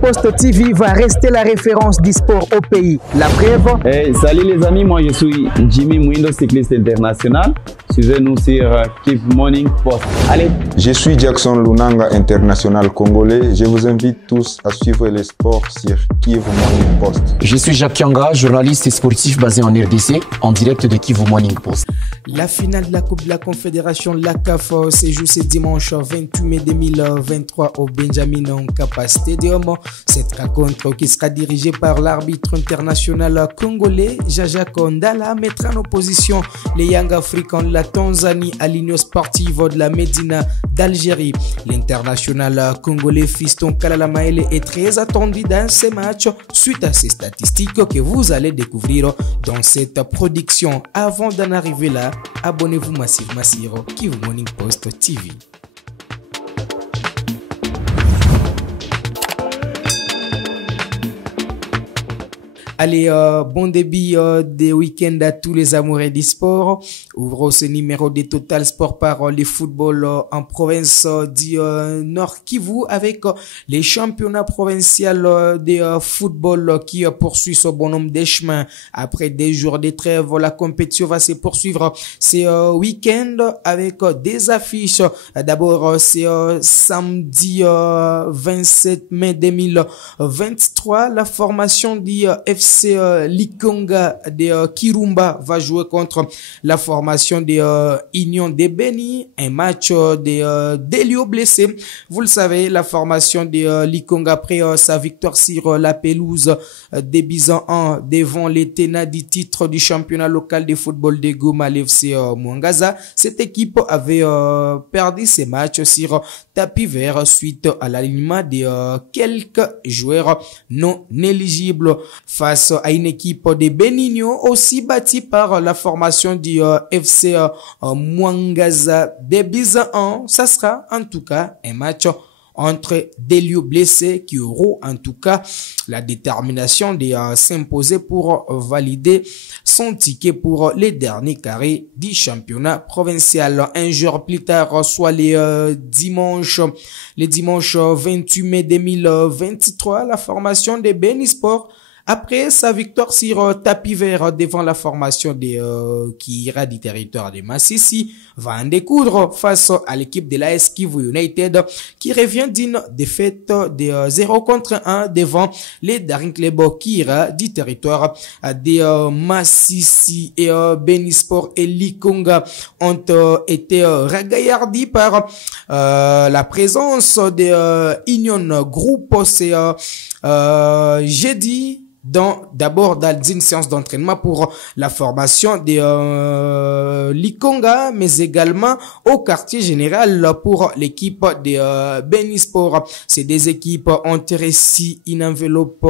Post TV va rester la référence du sport au pays. La preuve. Salut les amis, moi je suis Jimmy Mwindo, cycliste international. Suivez-nous sur Kivu Morning Post. Allez. Je suis Jackson Lunanga, international congolais. Je vous invite tous à suivre les sports sur Kivu Morning Post. Je suis Jacques Kianga, journaliste et sportif basé en RDC, en direct de Kivu Morning Post. La finale de la Coupe de la Confédération de la CAF se joue ce dimanche 28 mai 2023 au Benjamin Nkapa Stadium. Cette rencontre qui sera dirigée par l'arbitre international congolais Jean-Jacques Ndala mettra en opposition les Young Africans de la Tanzanie à l'Union sportive de la Médina d'Algérie. L'international congolais Fiston Kalala Maele est très attendu dans ces matchs suite à ces statistiques que vous allez découvrir dans cette production. Avant d'en arriver là, abonnez-vous massivement sur Kivu Morning Post TV. Allez, bon début des week-ends à tous les amoureux du sport. Ouvrons ce numéro de Total Sport par le football en province du Nord Kivu avec les championnats provinciaux de football qui poursuit son bonhomme des chemins. Après des jours de trêve, la compétition va se poursuivre ce week-end avec des affiches. D'abord, c'est samedi 27 mai 2023, la formation du FC Likonga de Kirumba va jouer contre la formation de Union de Beni, un match de Delio blessé. Vous le savez, la formation de Likonga après sa victoire sur la pelouse des Bisons 1 devant les tenants du titre du championnat local de football de Goma, l'FC Mwangaza. Cette équipe avait perdu ses matchs sur tapis vert suite à l'alignement de quelques joueurs non éligibles face à une équipe de Benigno aussi bâtie par la formation du FC Mwangaza des Bisons. Ça sera en tout cas un match entre des lieux blessés qui auront en tout cas la détermination de s'imposer pour valider son ticket pour les derniers carrés du championnat provincial. Un jour plus tard, soit les dimanche 28 mai 2023, la formation de Benisport, après sa victoire sur tapis vert devant la formation qui ira du territoire de Massissi, va en découdre face à l'équipe de l'AS Kivu United qui revient d'une défaite de 0-1 devant les Daring Club qui ira du territoire de Massissi. Et Benisport et Likonga ont été ragaillardis par la présence de Union Group. C'est jeudi. D'abord dans une séance d'entraînement pour la formation de Likonga, mais également au quartier général pour l'équipe de Benisport. Ces deux équipes ont reçu une enveloppe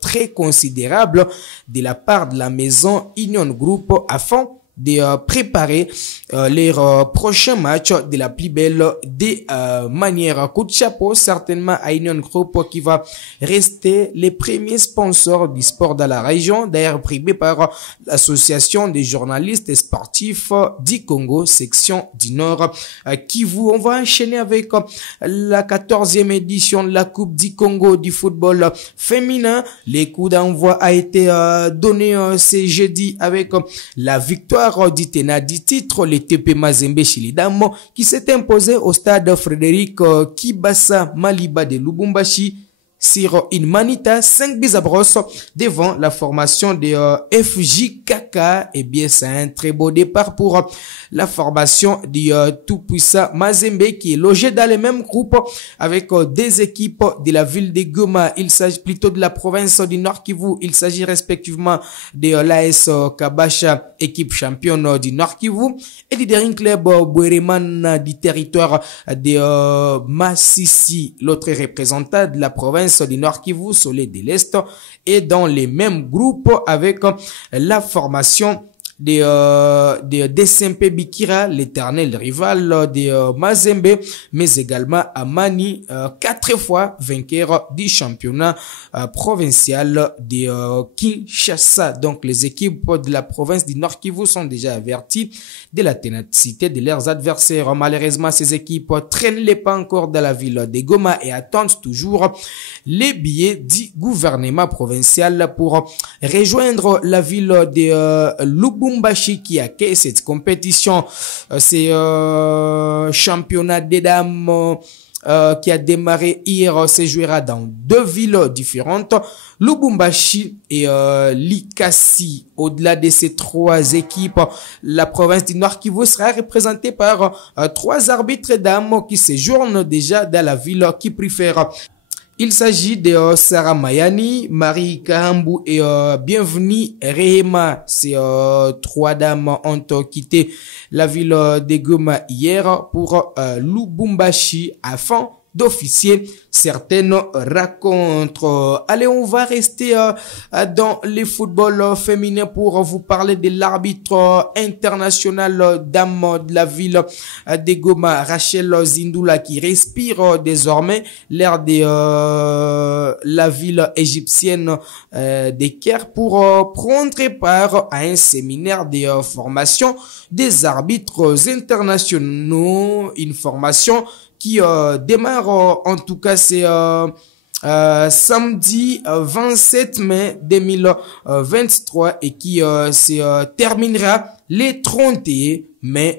très considérable de la part de la maison Union Group afin de préparer leur prochain match de la plus belle des manières. Coup de chapeau certainement à Union Group qui va rester les premiers sponsors du sport dans la région, d'ailleurs privé par l'association des journalistes sportifs du Congo, section du Nord Kivu. On va enchaîner avec la 14e édition de la Coupe du Congo du football féminin. Les coups d'envoi a été donné ce jeudi avec la victoire du tenant du titre, le TP Mazembe Chilidamo, qui s'est imposé au stade Frédéric Kibasa Maliba de Lubumbashi sur une manita 5 buts à brosse devant la formation de FJKK. Et bien, c'est un très beau départ pour la formation du tout-puissant Mazembe qui est logé dans le même groupe avec des équipes de la ville de Goma. Il s'agit plutôt de la province du Nord Kivu. Il s'agit respectivement de l'AS Kabasha, équipe championne du Nord Kivu, et du Daring Club Bwereman du territoire de Massissi, l'autre représentant de la province du Nord Kivu, Soleil de l'Est, et dans les mêmes groupes avec la formation de SMP Bikira, l'éternel rival de Mazembe, mais également Amani, 4 fois vainqueur du championnat provincial de Kinshasa. Donc les équipes de la province du Nord Kivu sont déjà averties de la ténacité de leurs adversaires. Malheureusement, ces équipes traînent les pas encore dans la ville de Goma et attendent toujours les billets du gouvernement provincial pour rejoindre la ville de Lubumbashi qui accueille cette compétition. C'est championnat des dames qui a démarré hier se jouera dans 2 villes différentes, Lubumbashi et Likasi. Au-delà de ces 3 équipes, la province du Nord Kivu sera représentée par 3 arbitres dames qui séjournent déjà dans la ville qui préfère. Il s'agit de Sarah Mayani, Marie Kahambu et Bienvenue Rehema. Ces 3 dames ont quitté la ville de Goma hier pour Lubumbashi afin d'officier certaines rencontres. Allez, on va rester dans le football féminin pour vous parler de l'arbitre international dame de la ville de Goma, Rachel Zindula, qui respire désormais l'air de la ville égyptienne de Caire pour prendre part à un séminaire de formation des arbitres internationaux, une formation qui démarre, en tout cas c'est samedi 27 mai 2023 et qui se terminera le 31 mai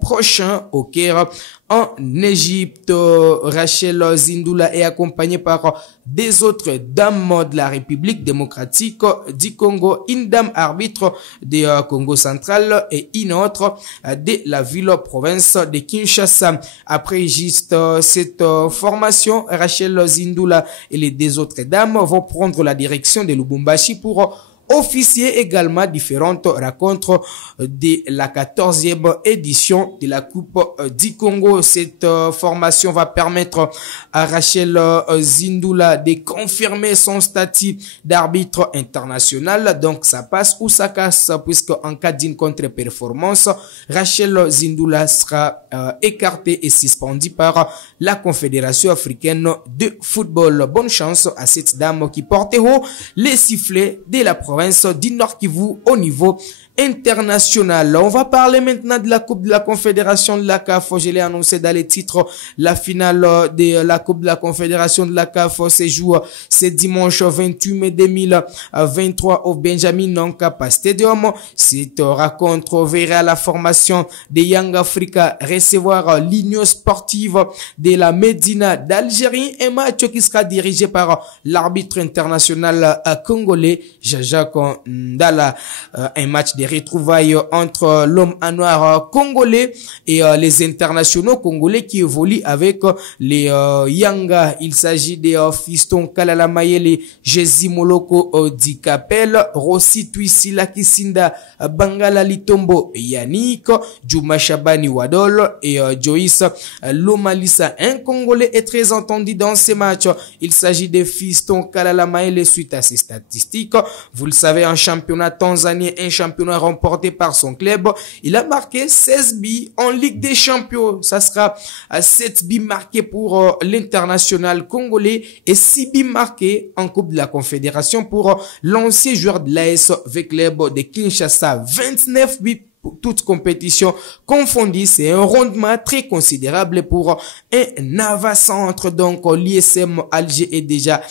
prochain au Caire en Égypte. Rachel Zindula est accompagnée par des autres dames de la République démocratique du Congo, une dame arbitre de Congo central et une autre de la ville-province de Kinshasa. Après juste cette formation, Rachel Zindula et les 2 autres dames vont prendre la direction de Lubumbashi pour officier également différentes rencontres de la 14e édition de la Coupe du Congo. Cette formation va permettre à Rachel Zindula de confirmer son statut d'arbitre international. Donc ça passe ou ça casse, puisque en cas d'une contre-performance, Rachel Zindula sera écartée et suspendue par la Confédération africaine de football. Bonne chance à cette dame qui porte haut les sifflets de la province du Nord Kivu au niveau international. On va parler maintenant de la Coupe de la Confédération de la CAF. Je l'ai annoncé dans les titres. La finale de la Coupe de la Confédération de la CAF se joue ce dimanche 28 mai 2023 au Benjamin Nkapa Stadium. Cette rencontre verra la formation de Young Africa recevoir l'Union sportive de la Médina d'Algérie. Un match qui sera dirigé par l'arbitre international congolais, Jean-Jacques Ndala. Un match de retrouvailles entre l'homme en noir congolais et les internationaux congolais qui évoluent avec les Yanga. Il s'agit des Fiston Kalala Mayele, Jési Moloko Dikapel, Rossi Tuisila Kisinda, Bangala Litombo Yannick, Juma Shabani Wadol et Joyce Lomalisa. Un Congolais est très entendu dans ces matchs. Il s'agit des Fiston Kalala Mayele suite à ses statistiques. Vous le savez, en championnat tanzanien, un championnat remporté par son club, il a marqué 16 buts en Ligue des Champions. Ça sera 7 buts marqués pour l'international congolais et 6 buts marqués en Coupe de la Confédération pour l'ancien joueur de l'AS Club de Kinshasa. 29 buts pour toute compétition confondue. C'est un rendement très considérable pour un avant-centre. Donc l'ISM Alger est déjà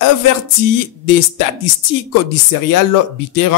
averti des statistiques du serial bitter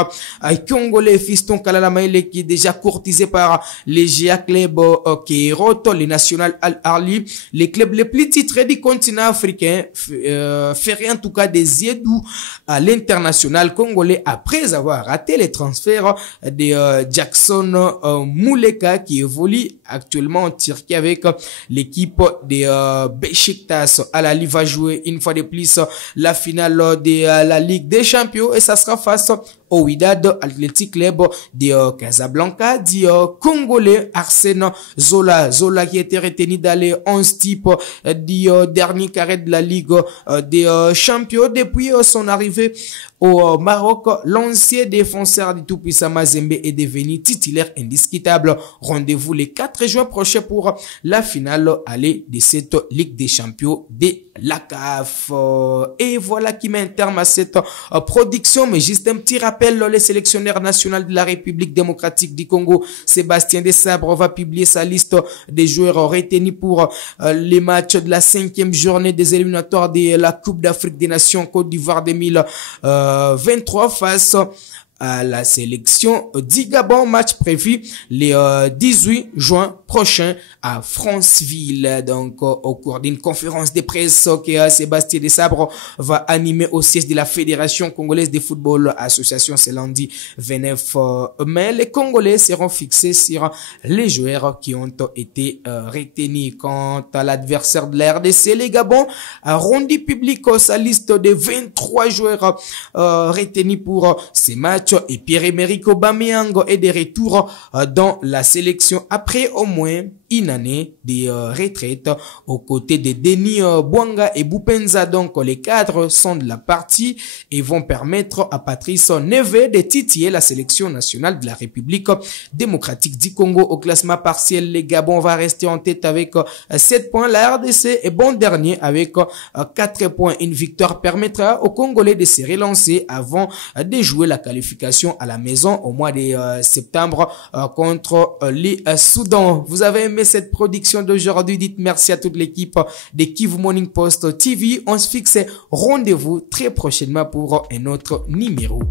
congolais Fiston Kalala Mayele qui est déjà courtisé par les GA Club Keirot, les National Al Ahly, les clubs les plus titrés du continent africain, ferait en tout cas des yeux doux à l'international congolais après avoir raté les transferts de Jackson Mouleka qui évolue actuellement en Turquie avec l'équipe de Beşiktaş. Al-Ahly va jouer une fois de plus la finale de la Ligue des Champions et ça sera face au Wydad Athletic Club de Casablanca, du Congolais Arsène Zola. Zola qui était retenu dans les 11 types du dernier carré de la Ligue des Champions. Depuis son arrivée au Maroc, l'ancien défenseur du tout-puissant Mazembe est devenu titulaire indiscutable. Rendez-vous le 4 juin prochain pour la finale aller de cette Ligue des Champions de la CAF. Et voilà qui met un terme à cette production. Mais juste un petit rappel, le sélectionneur national de la République démocratique du Congo, Sébastien Desabre, va publier sa liste des joueurs retenus pour les matchs de la 5e journée des éliminatoires de la Coupe d'Afrique des Nations Côte d'Ivoire 2023 face à la sélection du Gabon, match prévu le 18 juin prochain à Franceville. Donc, au cours d'une conférence de presse que Sébastien Desabre va animer au siège de la Fédération congolaise de football association ce lundi 29 mai, les Congolais seront fixés sur les joueurs qui ont été retenus. Quant à l'adversaire de la RDC, les Gabon a rendu public sa liste de 23 joueurs retenus pour ces matchs. Et Pierre-Emerick Aubameyang est de retour dans la sélection après au moins une année de retraite aux côtés de Denis Bouanga et Boupenza. Donc les cadres sont de la partie et vont permettre à Patrice Neve de titiller la sélection nationale de la République démocratique du Congo. Au classement partiel, les Gabon va rester en tête avec 7 points. La RDC est bon dernier avec 4 points. Une victoire permettra aux Congolais de se relancer avant de jouer la qualification à la maison au mois de septembre contre les Soudan. Vous avez aimé cette production d'aujourd'hui? Dites merci à toute l'équipe de Kivu Morning Post TV. On se fixe rendez-vous très prochainement pour un autre numéro.